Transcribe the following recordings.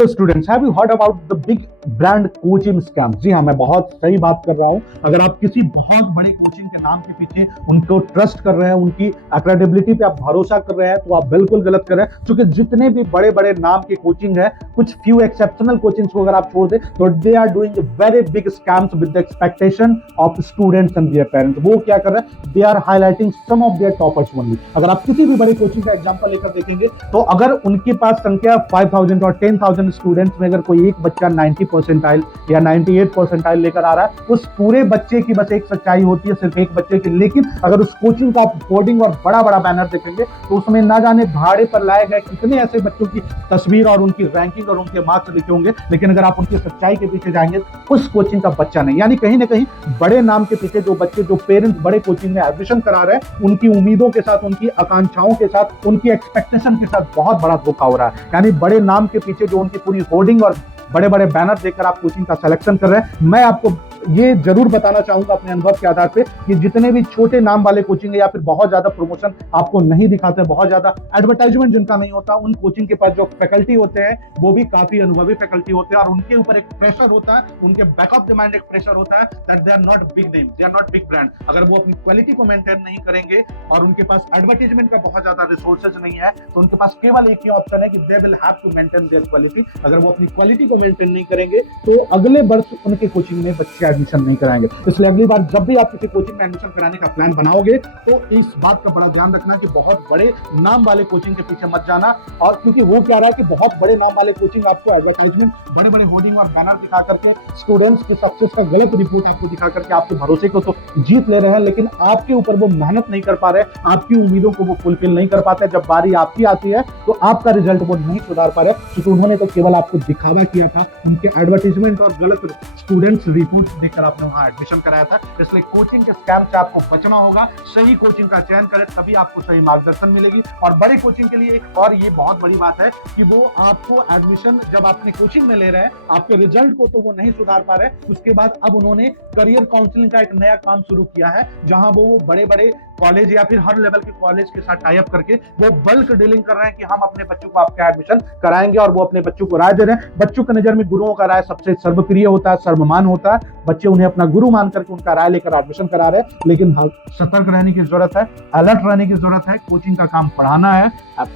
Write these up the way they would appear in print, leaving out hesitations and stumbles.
Students, have you heard about the big brand coaching scam? जी हाँ, मैं बहुत सही बात कर रहा हूँ। अगर आप किसी बहुत बड़ी कोचिंग के नाम के पीछे उनको ट्रस्ट कर रहे हैं, उनकी क्रेडिबिलिटी पे आप भरोसा कर रहे हैं, तो आप बिल्कुल गलत कर रहे हैं। क्योंकि जितने भी बड़े बड़े नाम के कोचिंग है, कुछ फ्यू एक्सेप्शनल कोचिंग्स को अगर आप छोड़ दें, तो they are doing very big scams with the expectation of students and their parents. वो क्या कर रहे हैं? They are highlighting some of their toppers only. अगर आप किसी भी बड़े कोचिंग का एग्जांपल लेकर देखेंगे, तो अगर उनके पास संख्या 5000 और 10,000 स्टूडेंट्स में अगर कोई एक बच्चा 90 परसेंटाइल या 98 परसेंटाइल लेकर आ रहा है, उस पूरे बच्चे की बस एक सच्चाई होती है, सिर्फ एक बच्चे की। लेकिन अगर उस कोचिंग का आप होर्डिंग और बड़ा बड़ा बैनर देखेंगे, तो उसमें ना जाने भाड़े पर लाए गए कितने ऐसे बच्चों की तस्वीर और उनकी रैंकिंग और उनके मार्क्स लिखे होंगे। लेकिन अगर आप उनकी सच्चाई के पीछे जाएंगे, उस कोचिंग का बच्चा नहीं। यानी कहीं ना कहीं बड़े नाम के पीछे जो बच्चे, जो पेरेंट्स बड़े कोचिंग में एडमिशन करा रहे हैं, उनकी उम्मीदों के साथ, उनकी आकांक्षाओं के साथ, उनकी एक्सपेक्टेशन के साथ बहुत बड़ा धोखा हो रहा है। यानी बड़े नाम के पीछे जो उनकी पूरी होर्डिंग और बड़े बड़े बैनर देखकर आप कोचिंग का सिलेक्शन कर रहे हैं। मैं आपको ये जरूर बताना चाहूंगा अपने अनुभव के आधार पे कि जितने भी छोटे नाम वाले कोचिंग है या फिर बहुत ज्यादा प्रमोशन आपको नहीं दिखाते, बहुत ज्यादा एडवर्टाइजमेंट जिनका नहीं होता, उन कोचिंग के पास जो फैकल्टी होते हैं वो भी काफी अनुभवी फैकल्टी होते हैं, और उनके ऊपर एक प्रेशर होता है, उनके बैक ऑफ द माइंड एक प्रेशर होता है that they are not big name, they are not big brand. अगर वो अपनी क्वालिटी को मेंटेन नहीं करेंगे और उनके पास एडवर्टाइजमेंट का बहुत ज्यादा रिसोर्सेज नहीं है, तो उनके पास केवल एक ही ऑप्शन है कि they will have to maintain their quality. अगर वो अपनी क्वालिटी को मेंटेन नहीं करेंगे, तो अगले वर्ष उनके कोचिंग में बच्चे एडमिशन नहीं कराएंगे। इसलिए अगली बार जब भी आप किसी कोचिंग में एडमिशन कराने का प्लान बनाओगे, तो इस बात का बड़ा ध्यान रखना कि बहुत बड़े नाम वाले कोचिंग के पीछे मत जाना। और क्योंकि वो क्या रहा है कि बहुत बड़े नाम वाले कोचिंग आपको एडवर्टाइजमेंट, बड़े बड़े होर्डिंग और बैनर दिखा करके स्टूडेंट्स की सक्सेस का गलत रिपोर्ट आपको दिखा करके आपके भरोसे को तो जीत ले रहे हैं, लेकिन आपके ऊपर वो मेहनत नहीं कर पा रहे, आपकी उम्मीदों को वो फुलफिल नहीं कर पाते। जब बारी आपकी आती है, तो आपका रिजल्ट वो नहीं सुधार पा रहे, क्योंकि उन्होंने तो केवल आपको दिखावा किया था, उनके एडवर्टाइजमेंट और गलत स्टूडेंट्स रिपोर्ट देखकर आपने वहां एडमिशन कराया था। इसलिए कोचिंग के स्कैम से आपको बचना होगा। सही कोचिंग का चयन करें, तभी आपको सही मार्गदर्शन मिलेगी। और बड़े कोचिंग के लिए एक और ये बहुत बड़ी बात है कि वो आपको एडमिशन जब आपने कोचिंग में ले रहे हैं, आपके रिजल्ट को तो वो नहीं सुधार पा रहे, उसके बाद अब उन्होंने करियर काउंसलिंग का एक नया काम शुरू किया है, जहां वो बड़े बड़े कॉलेज या फिर हर लेवल के कॉलेज के साथ टाई अप करके वो बल्क डीलिंग कर रहे हैं कि हम अपने बच्चों को आपका एडमिशन कराएंगे, और वो अपने बच्चों को राय दे रहे हैं। बच्चों की नजर में गुरुओं का राय सबसे सर्वप्रिय होता है, सर्वमान होता है। बच्चे उन्हें अपना गुरु मान करके उनका राय लेकर एडमिशन करा रहे हैं। लेकिन सतर्क रहने की जरूरत है, अलर्ट रहने की जरूरत है। कोचिंग का काम पढ़ाना है,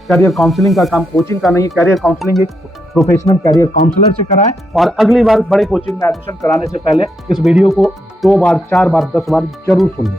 करियर काउंसलिंग का काम कोचिंग का नहीं है। करियर काउंसलिंग एक प्रोफेशनल करियर काउंसलर से कराएं, और अगली बार बड़े कोचिंग में एडमिशन कराने से पहले इस वीडियो को 2 बार, 4 बार, 10 बार जरूर सुन लें।